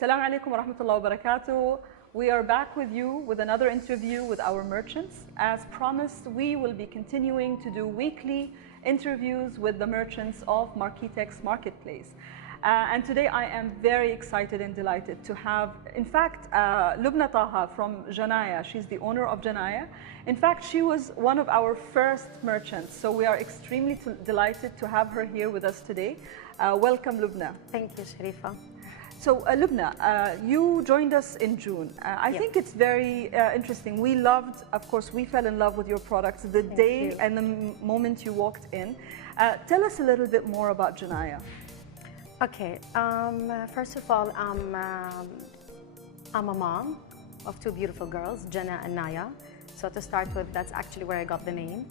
Assalamu alaikum wa rahmatullahi wa barakatuh. We are back with you with another interview with our merchants. As promised, we will be continuing to do weekly interviews with the merchants of MarkeetEx Marketplace. And today I am very excited and delighted to have, in fact, Lubna Taha from Janaaya. She's the owner of Janaaya. In fact, she was one of our first merchants, so we are extremely delighted to have her here with us today. Welcome, Lubna. Thank you, Sharifa. So, Lubna, you joined us in June. I think it's very interesting. We loved, of course, we fell in love with your products the day and the moment you walked in. Tell us a little bit more about Janaaya. Okay, first of all, I'm a mom of two beautiful girls, Jana and Naya. So to start with, that's actually where I got the name.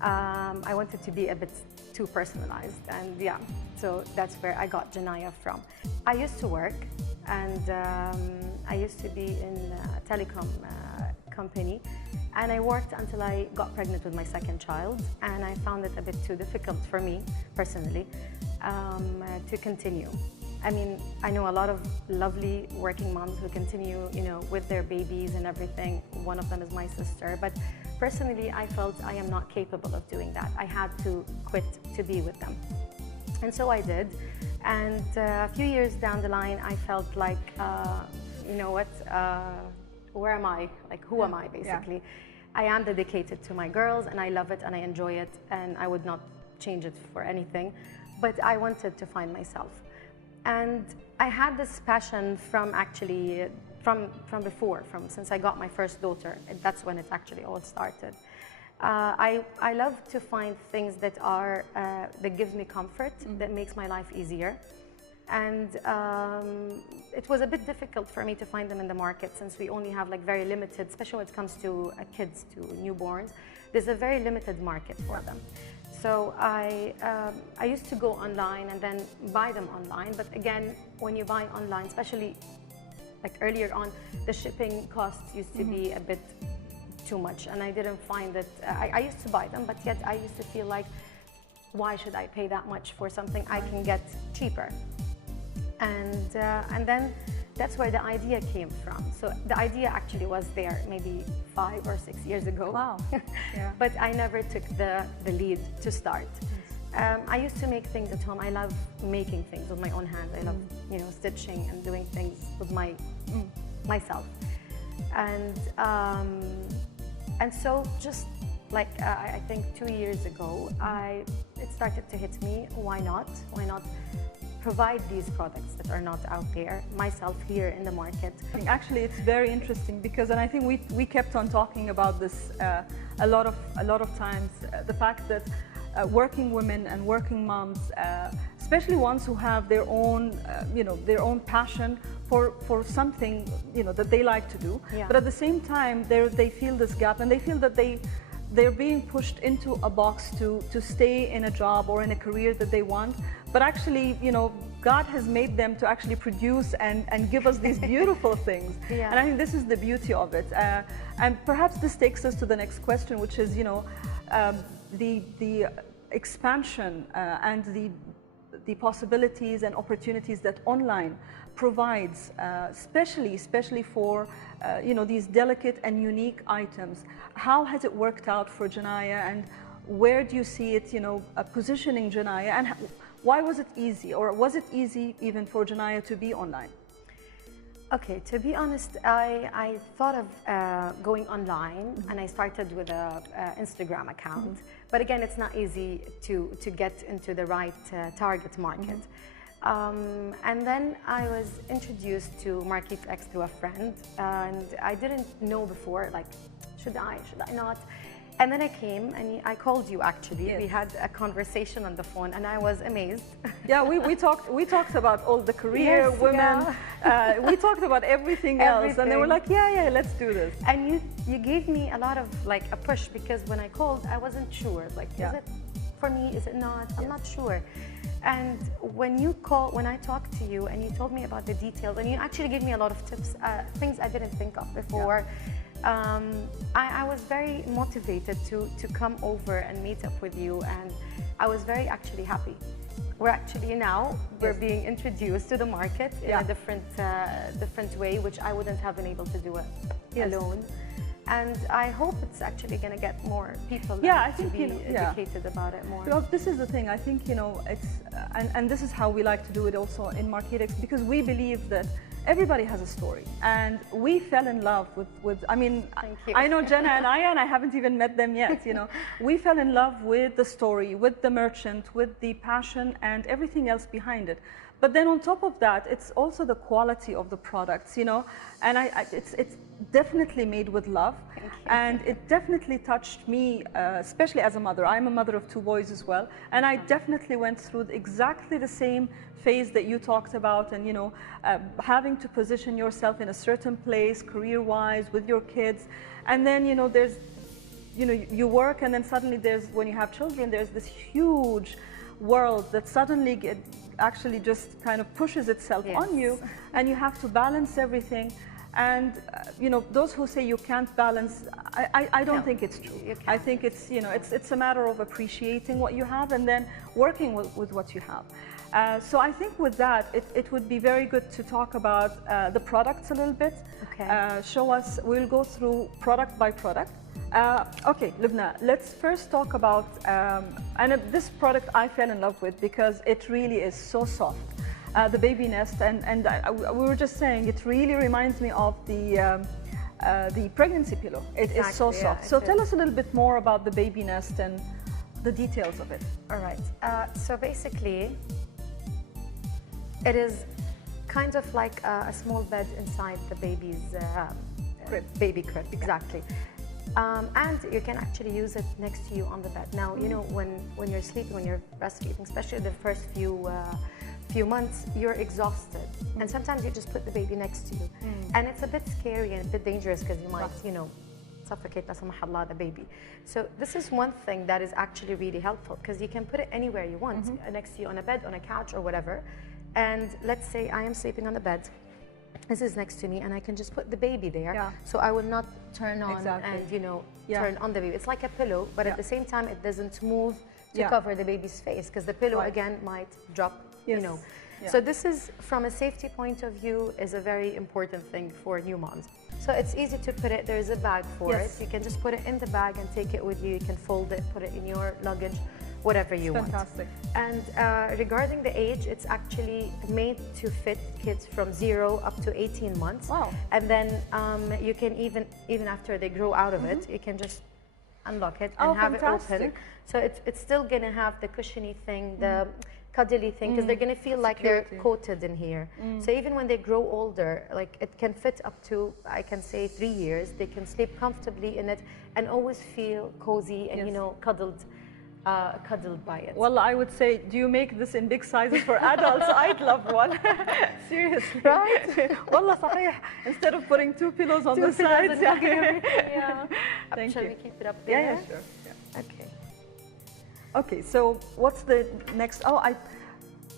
I wanted to be a bit too personalized, and yeah, so that's where I got Janaaya from. I used to work, and I used to be in a telecom company, and I worked until I got pregnant with my second child, and I found it a bit too difficult for me personally to continue. I mean, I know a lot of lovely working moms who continue, you know, with their babies and everything. One of them is my sister, but personally, I felt I am not capable of doing that. I had to quit to be with them. And so I did. And a few years down the line, I felt like, you know what, where am I? Like, who am I, basically? Yeah. I am dedicated to my girls, and I love it, and I enjoy it, and I would not change it for anything. But I wanted to find myself. And I had this passion from actually, from before, since I got my first daughter. That's when it actually all started. I love to find things that are, that gives me comfort, that makes my life easier. And it was a bit difficult for me to find them in the market, since we only have like very limited, especially when it comes to kids, to newborns, there's a very limited market for them. So I used to go online and then buy them online. But again, when you buy online, especially like earlier on, the shipping costs used to be a bit too much. And I didn't find that, I used to buy them, but yet I used to feel like, why should I pay that much for something I can get cheaper? And then that's where the idea came from. So the idea actually was there maybe 5 or 6 years ago. Wow. Yeah. But I never took the lead to start. I used to make things at home. I love making things with my own hands. I love, you know, stitching and doing things with myself. And so just like I think 2 years ago, it started to hit me. Why not? Why not provide these products that are not out there myself here in the market? Actually, it's very interesting because, and I think we kept on talking about this a lot of times, the fact that working women and working moms, especially ones who have their own, you know, their own passion for something, you know, that they like to do, but at the same time, they feel this gap, and they feel that they're being pushed into a box to stay in a job or in a career that they want. But actually, you know, God has made them to actually produce and give us these beautiful things. Yeah. And I think this is the beauty of it. And perhaps this takes us to the next question, which is, you know, the expansion and the possibilities and opportunities that online provides, especially for you know, these delicate and unique items. How has it worked out for Janaaya, and where do you see it, you know, positioning Janaaya, and why was it easy, or was it easy even for Janaaya to be online? Okay, to be honest, I thought of going online, and I started with an Instagram account. But again, it's not easy to get into the right target market. And then I was introduced to MarkeetEx through a friend, and I didn't know before, like, should I not? And then I came and I called you actually. Yes. We had a conversation on the phone, and I was amazed. Yeah, we talked about all the career, women. Yeah. We talked about everything else, and they were like, yeah, let's do this. And you gave me a lot of like a push, because when I called, I wasn't sure. Like, is it for me? Is it not? I'm not sure. And when I talked to you and you told me about the details, and you actually gave me a lot of tips, things I didn't think of before. Yeah. I was very motivated to come over and meet up with you, and I was very actually happy we're actually now, we're being introduced to the market in a different way, which I wouldn't have been able to do it alone. And I hope it's actually going to get more people to be educated about it more. Well, this is the thing. I think, you know, it's, and this is how we like to do it also in MarkeetEx, because we believe that everybody has a story. And we fell in love with I mean, I know Janaaya and I haven't even met them yet, you know. We fell in love with the story, with the merchant, with the passion and everything else behind it. But then on top of that, it's also the quality of the products, you know, and it's definitely made with love. And it definitely touched me, especially as a mother. I'm a mother of 2 boys as well. And I definitely went through exactly the same phase that you talked about, and, you know, having to position yourself in a certain place, career-wise, with your kids. And then, you know, there's, you know, you work, and then suddenly there's, when you have children, there's this huge world that suddenly actually just kind of pushes itself on you, and you have to balance everything. And you know, those who say you can't balance, I don't think it's true. I think it's, you know, it's a matter of appreciating what you have and then working with what you have. So I think with that, it would be very good to talk about the products a little bit. Show us, we'll go through product by product. Okay, Lubna, let's first talk about, and this product I fell in love with because it really is so soft. The baby nest, and we were just saying, it really reminds me of the pregnancy pillow. It is so soft. So tell us a little bit more about the baby nest and the details of it. All right. So basically, it is kind of like a small bed inside the baby's crib. Baby crib, exactly. And you can actually use it next to you on the bed. Now, you know, when you're sleeping, when you're breastfeeding, especially the first few months, you're exhausted. And sometimes you just put the baby next to you. And it's a bit scary and a bit dangerous because you might, you know, suffocate, la samah Allah, the baby. So this is one thing that is actually really helpful because you can put it anywhere you want, next to you on a bed, on a couch or whatever. And let's say I am sleeping on the bed. This is next to me, and I can just put the baby there, so I will not turn on and, you know, turn on the baby. It's like a pillow, but at the same time, it doesn't move to cover the baby's face because the pillow again might drop, you know. So this is, from a safety point of view, is a very important thing for new moms. So it's easy to put it. There's a bag for it. You can just put it in the bag and take it with you. You can fold it, put it in your luggage, whatever you want. Fantastic. And regarding the age, it's actually made to fit kids from 0 up to 18 months. Wow. And then you can even after they grow out of it, you can just unlock it and have it open. So it's still gonna have the cushiony thing, the cuddly thing, because they're gonna feel like they're coated in here. So even when they grow older, like it can fit up to, I can say, 3 years. They can sleep comfortably in it and always feel cozy and, you know, cuddled by it. Well, I would say, do you make this in big sizes for adults? I'd love one. Seriously. Right? Wallah, صحيح. Instead of putting 2 pillows on the sides. Thank Shall you. we keep it up there? Yeah, sure. Yeah. Okay. Okay, so what's the next? Oh,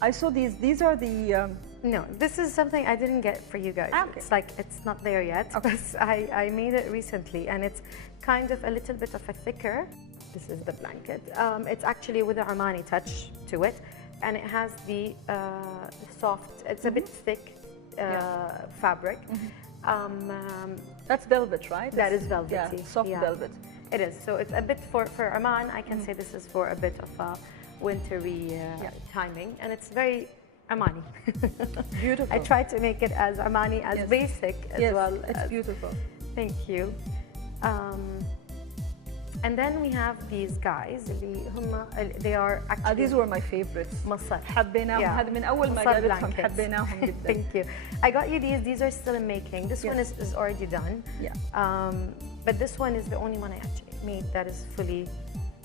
I saw these. These are the... No, this is something I didn't get for you guys. It's like, it's not there yet, but I made it recently, and it's kind of a little bit of a thicker. This is the blanket. It's actually with an Omani touch to it, and it has the soft, it's a bit thick fabric. That's velvet, right? That is velvety. Yeah, soft velvet. It is. So it's a bit for Oman. I can say this is for a bit of a wintry timing, and it's very Omani. Beautiful. I tried to make it as Omani as basic as well. It's beautiful. Thank you. And then we have these guys. They are actually. These were my favorites. مصر. حبيناهم. هذا من أول ما جابتهم حبيناهم جدا. Thank you. I got you these. These are still in making. This one is already done. Yeah. But this one is the only one I actually made that is fully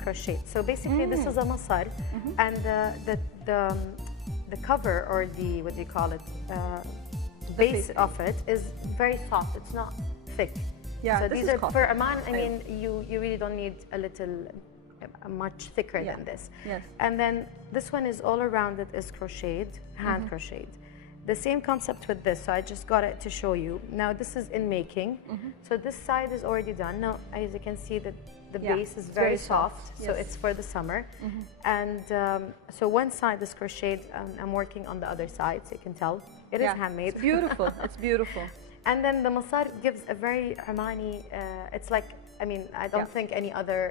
crocheted. So basically, this is a masar, and the cover, or the, what do you call it, base of it is very soft. It's not thick. Yeah, so this these is are for Oman. I mean, you really don't need a little, much thicker than this. Yes. And then this one is all around it is crocheted, hand crocheted. The same concept with this, so I just got it to show you. Now this is in making. So this side is already done. Now, as you can see, that the base is very soft, so it's for the summer. And so one side is crocheted, I'm working on the other side, so you can tell. It is handmade. It's beautiful, it's beautiful. And then the masar gives a very Omani, it's like, I mean, I don't think any other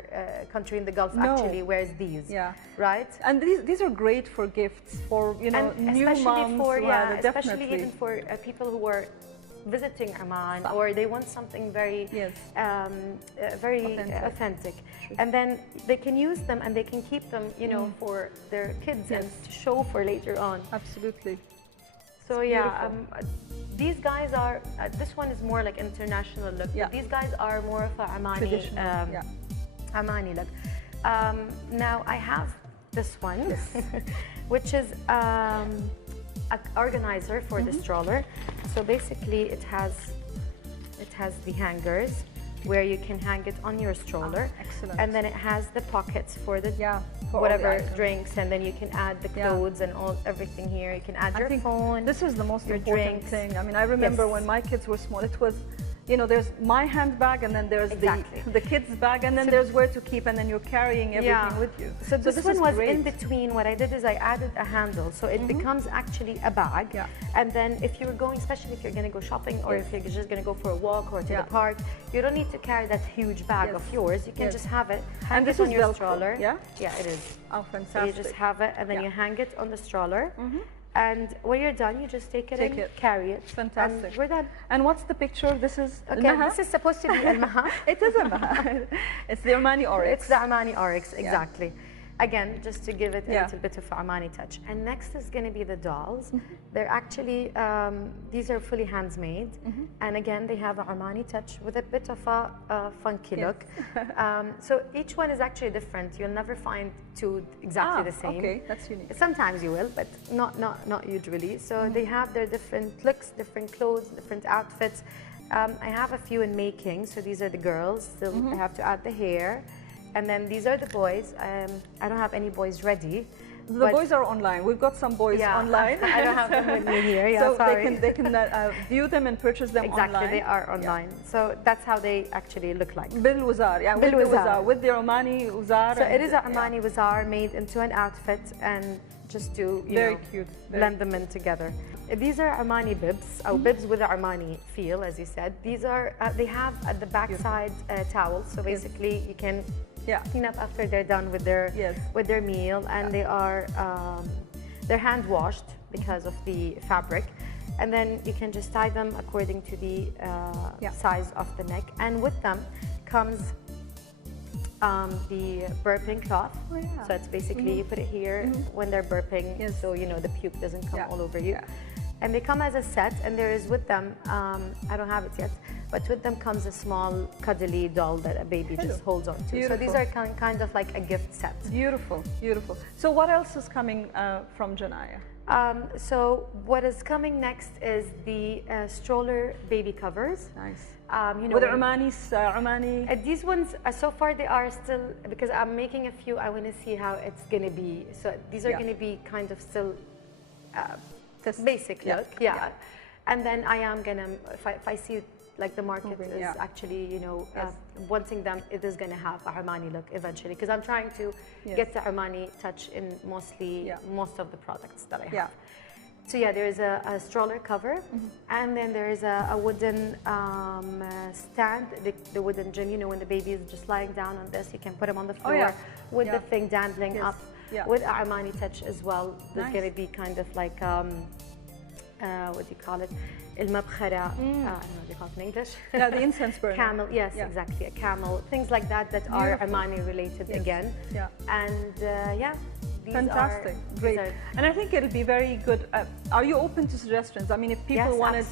country in the Gulf actually wears these, right? And these are great for gifts, for, you know, new moms. For, especially even for people who are visiting Oman, or they want something very, very authentic. And then they can use them and they can keep them, you know, for their kids and to show for later on. Absolutely. So these guys are, this one is more like international look, but these guys are more of a Omani, Omani look. Now I have this one, which is an organizer for the stroller. So basically it has the hangers where you can hang it on your stroller. Excellent. And then it has the pockets for the whatever drinks, and then you can add the clothes and everything here. You can add your phone. This is the most important thing. I mean, I remember when my kids were small, it was, you know, there's my handbag, and then there's the kids' bag, and then there's where to keep, and then you're carrying everything with you. So this one was in between. What I did is I added a handle, so it becomes actually a bag. And then if you're going, especially if you're going to go shopping, or if you're just going to go for a walk or to the park, you don't need to carry that huge bag of yours. You can just have it, hang it on your stroller. Yeah, it is. Oh, fantastic. So you just have it, and then you hang it on the stroller. And when you're done, you just take it and carry it. Fantastic. And we're done. And what's the picture? This is this is supposed to be al-maha. It is al-maha. It's the Omani oryx. It's the Omani oryx, exactly. Again, just to give it a little bit of Omani touch. And next is going to be the dolls. They're actually, these are fully hands-made. And again, they have a Omani touch with a bit of a funky look. So each one is actually different. You'll never find two exactly the same. Okay, that's unique. Sometimes you will, but not usually. So they have their different looks, different clothes, different outfits. I have a few in making. So these are the girls. Still, I have to add the hair. And then these are the boys. I don't have any boys ready. The boys are online. We've got some boys online. I don't have them with me here. So they can view them and purchase them online. Exactly, they are online. So that's how they actually look like. Bil-wazar, with their Omani wazar. So it is an Omani wazar made into an outfit, and just to blend them in together. These are Omani bibs, or bibs with an Omani feel, as you said. These are they have at the backside towels. So basically, you can clean up after they're done with their meal, and they are they're hand washed because of the fabric, and then you can just tie them according to the size of the neck. And with them comes the burping cloth. So it's basically you put it here when they're burping, so you know the puke doesn't come all over you. And they come as a set, and there is with them, I don't have it yet, but with them comes a small cuddly doll that a baby just holds on to. Beautiful. So these are kind of like a gift set. Beautiful, beautiful. So what else is coming from Janaaya? So what is coming next is the stroller baby covers. Nice. You know, with Omani. These ones, so far they are still, because I'm making a few, I want to see how it's going to be. So these are going to be kind of still basic look, and then I am gonna, if I see like the market is actually, you know, wanting them, it is gonna have a Omani look eventually, because I'm trying to get the Omani touch in most of the products that I have. So there is a stroller cover, and then there is a wooden stand, the wooden gin. You know, when the baby is just lying down on this, you can put him on the floor with the thing dangling up. With a Omani touch as well. There's going to be kind of like, what do you call it? المبخرة. I don't know what you call it in English. The incense burner. Camel, exactly, a camel. Things like that are Omani related again. And these fantastic, great. And I think it'll be very good. Are you open to suggestions? I mean, if people want it,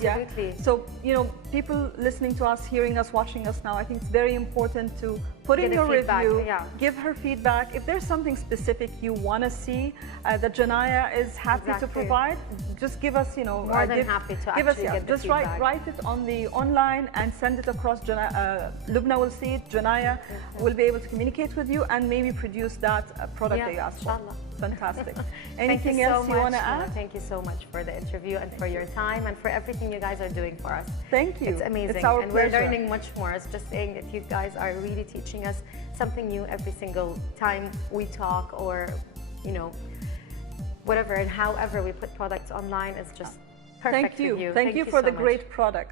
so you know, people listening to us, hearing us, watching us now, I think it's very important to put in your review, give her feedback. If there's something specific you want to see that Janaaya is happy to provide, just give us, you know, more than happy to give us, just write it on the online and send it across. Lubna will see it. Janaaya will be able to communicate with you and maybe produce that product that you asked for. fantastic. Thank Anything you so else you much. want to No, add? thank you so much for the interview and for your time and for everything you guys are doing for us. Thank you. It's amazing. It's our and pleasure. we're learning much more. It's just saying that you guys are really teaching us something new every single time we talk, or, you know, whatever and however we put products online is just perfect Thank you. with you. Thank you for so the much. great product.